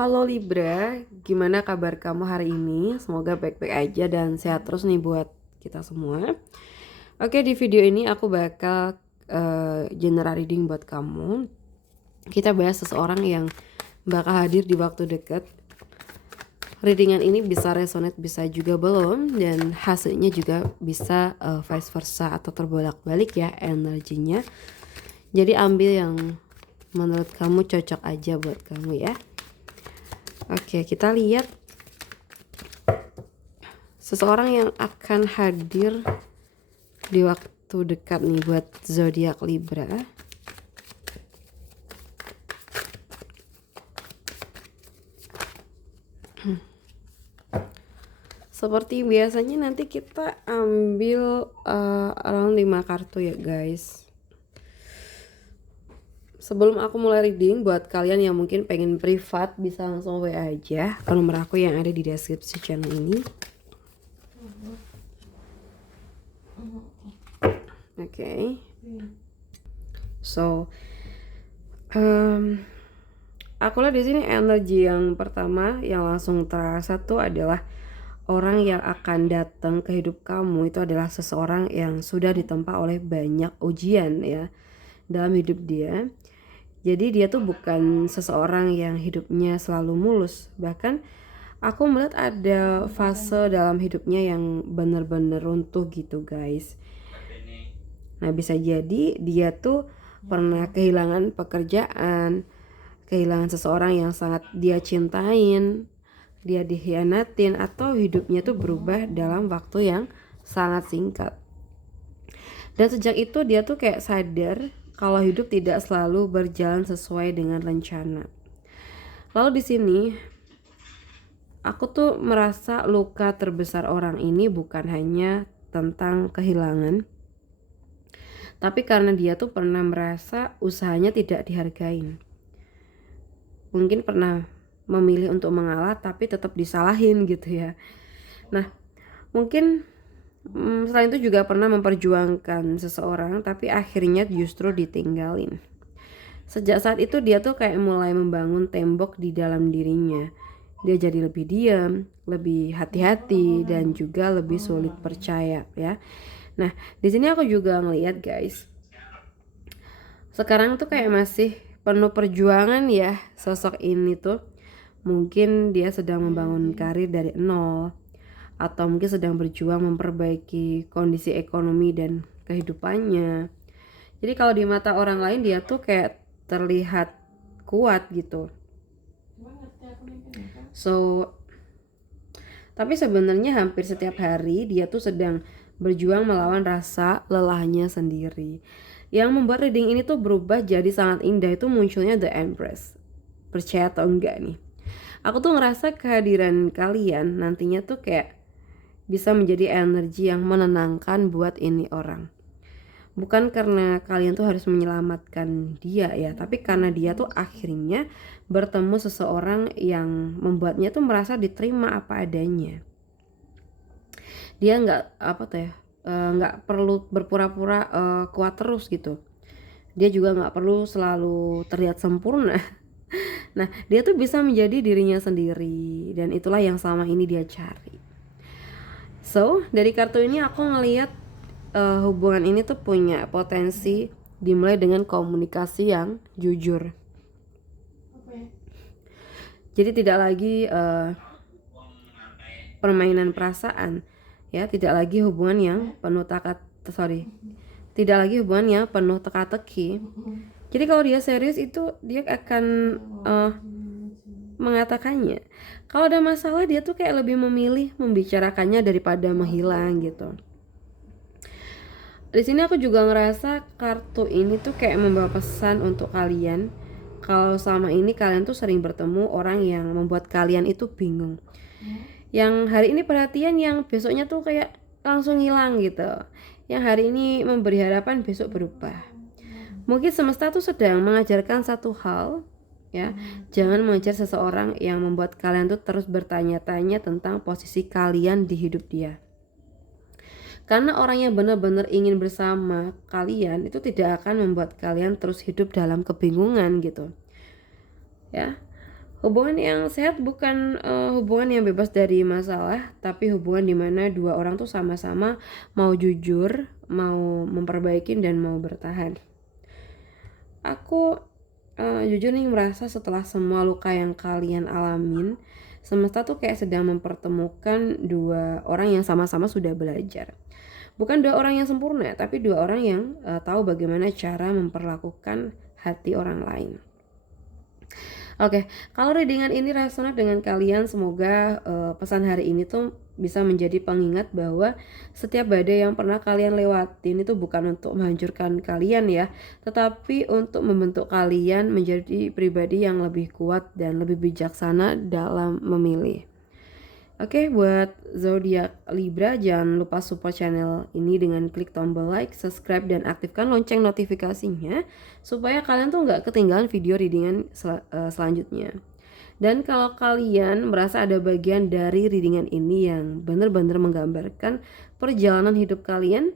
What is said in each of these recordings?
Halo Libra, gimana kabar kamu hari ini? Semoga baik-baik aja dan sehat terus nih buat kita semua. Oke, di video ini aku bakal general reading buat kamu. Kita bahas seseorang yang bakal hadir di waktu dekat. Readingan ini bisa resonate, bisa juga belum, dan hasilnya juga bisa vice versa atau terbolak-balik ya energinya. Jadi ambil yang menurut kamu cocok aja buat kamu ya. Oke, kita lihat seseorang yang akan hadir di waktu dekat nih buat zodiak Libra. Seperti biasanya nanti kita ambil around 5 kartu ya guys. Sebelum aku mulai reading, buat kalian yang mungkin pengen privat bisa langsung WA aja ke nomor aku yang ada di deskripsi channel ini. Oke. So, aku lihat di sini energi yang pertama yang langsung terasa tuh adalah orang yang akan datang ke hidup kamu itu adalah seseorang yang sudah ditempa oleh banyak ujian ya dalam hidup dia. Jadi dia tuh bukan seseorang yang hidupnya selalu mulus. Bahkan aku melihat ada fase dalam hidupnya yang benar-benar runtuh gitu guys. Nah bisa jadi dia tuh pernah kehilangan pekerjaan, kehilangan seseorang yang sangat dia cintain, dia dikhianatin, atau hidupnya tuh berubah dalam waktu yang sangat singkat. Dan sejak itu dia tuh kayak sadar kalau hidup tidak selalu berjalan sesuai dengan rencana. Lalu di sini aku tuh merasa luka terbesar orang ini bukan hanya tentang kehilangan, tapi karena dia tuh pernah merasa usahanya tidak dihargain. Mungkin pernah memilih untuk mengalah tapi tetap disalahin gitu ya. Nah mungkin selain itu juga pernah memperjuangkan seseorang tapi akhirnya justru ditinggalin. Sejak saat itu dia tuh kayak mulai membangun tembok di dalam dirinya. Dia jadi lebih diam, lebih hati-hati, dan juga lebih sulit percaya ya. Nah di sini aku juga ngeliat guys, sekarang tuh kayak masih penuh perjuangan ya sosok ini tuh. Mungkin dia sedang membangun karir dari nol, atau mungkin sedang berjuang memperbaiki kondisi ekonomi dan kehidupannya. Jadi kalau di mata orang lain dia tuh kayak terlihat kuat gitu. So, tapi sebenarnya hampir setiap hari dia tuh sedang berjuang melawan rasa lelahnya sendiri. Yang membuat reading ini tuh berubah jadi sangat indah itu munculnya The Empress. Percaya atau enggak nih? Aku tuh ngerasa kehadiran kalian nantinya tuh kayak bisa menjadi energi yang menenangkan buat ini orang. Bukan karena kalian tuh harus menyelamatkan dia ya, tapi karena dia tuh akhirnya bertemu seseorang yang membuatnya tuh merasa diterima apa adanya. Dia nggak nggak perlu berpura-pura kuat terus gitu. Dia juga nggak perlu selalu terlihat sempurna. Nah, dia tuh bisa menjadi dirinya sendiri dan itulah yang selama ini dia cari. So, dari kartu ini aku ngelihat hubungan ini tuh punya potensi dimulai dengan komunikasi yang jujur. Jadi tidak lagi permainan perasaan, ya, tidak lagi hubungan yang penuh tidak lagi hubungan yang penuh teka-teki. Jadi kalau dia serius itu dia akan mengatakannya. Kalau ada masalah dia tuh kayak lebih memilih membicarakannya daripada menghilang gitu. Di sini aku juga ngerasa kartu ini tuh kayak membawa pesan untuk kalian. Kalau selama ini kalian tuh sering bertemu orang yang membuat kalian itu bingung. Yang hari ini perhatian, yang besoknya tuh kayak langsung hilang gitu. Yang hari ini memberi harapan, besok berubah. Mungkin semesta tuh sedang mengajarkan satu hal ya. Jangan mengejar seseorang yang membuat kalian tuh terus bertanya-tanya tentang posisi kalian di hidup dia. Karena orang yang benar-benar ingin bersama kalian itu tidak akan membuat kalian terus hidup dalam kebingungan gitu. Ya. Hubungan yang sehat bukan hubungan yang bebas dari masalah, tapi hubungan dimana dua orang tuh sama-sama mau jujur, mau memperbaiki dan mau bertahan. Aku jujur nih merasa setelah semua luka yang kalian alamin, semesta tuh kayak sedang mempertemukan dua orang yang sama-sama sudah belajar. Bukan dua orang yang sempurna, tapi dua orang yang tahu bagaimana cara memperlakukan hati orang lain. Oke, kalau readingan ini resonate dengan kalian, semoga pesan hari ini tuh bisa menjadi pengingat bahwa setiap badai yang pernah kalian lewatin itu bukan untuk menghancurkan kalian ya, tetapi untuk membentuk kalian menjadi pribadi yang lebih kuat dan lebih bijaksana dalam memilih. Oke, buat zodiak Libra, jangan lupa support channel ini dengan klik tombol like, subscribe, dan aktifkan lonceng notifikasinya supaya kalian tuh nggak ketinggalan video readingan selanjutnya. Dan kalau kalian merasa ada bagian dari readingan ini yang benar-benar menggambarkan perjalanan hidup kalian,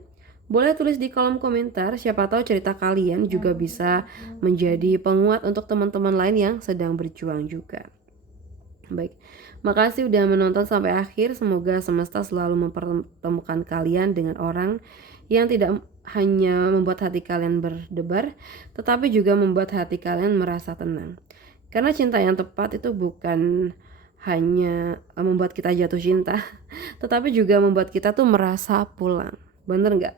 boleh tulis di kolom komentar. Siapa tahu cerita kalian juga bisa menjadi penguat untuk teman-teman lain yang sedang berjuang juga. Baik, makasih udah menonton sampai akhir. Semoga semesta selalu mempertemukan kalian dengan orang yang tidak hanya membuat hati kalian berdebar, tetapi juga membuat hati kalian merasa tenang. Karena cinta yang tepat itu bukan hanya membuat kita jatuh cinta, tetapi juga membuat kita tuh merasa pulang. Bener nggak?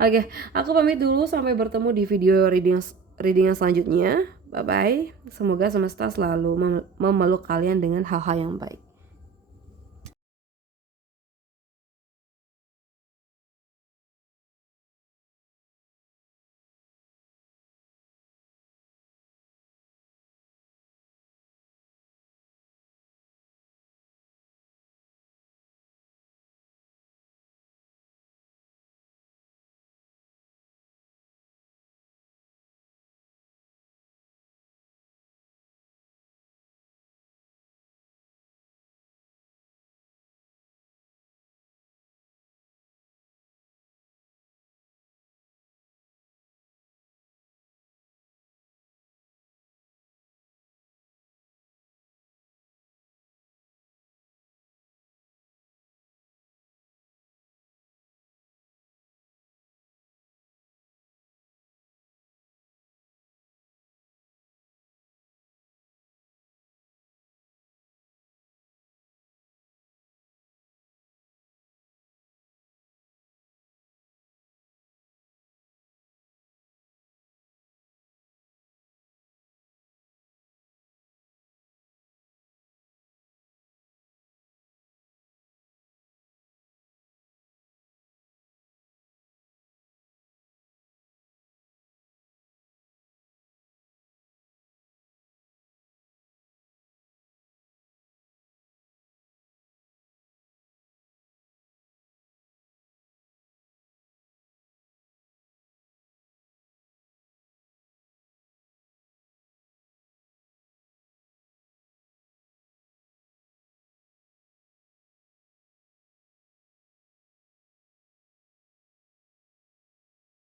Oke, aku pamit dulu. Sampai bertemu di video readingan selanjutnya. Bye-bye. Semoga semesta selalu memeluk kalian dengan hal-hal yang baik.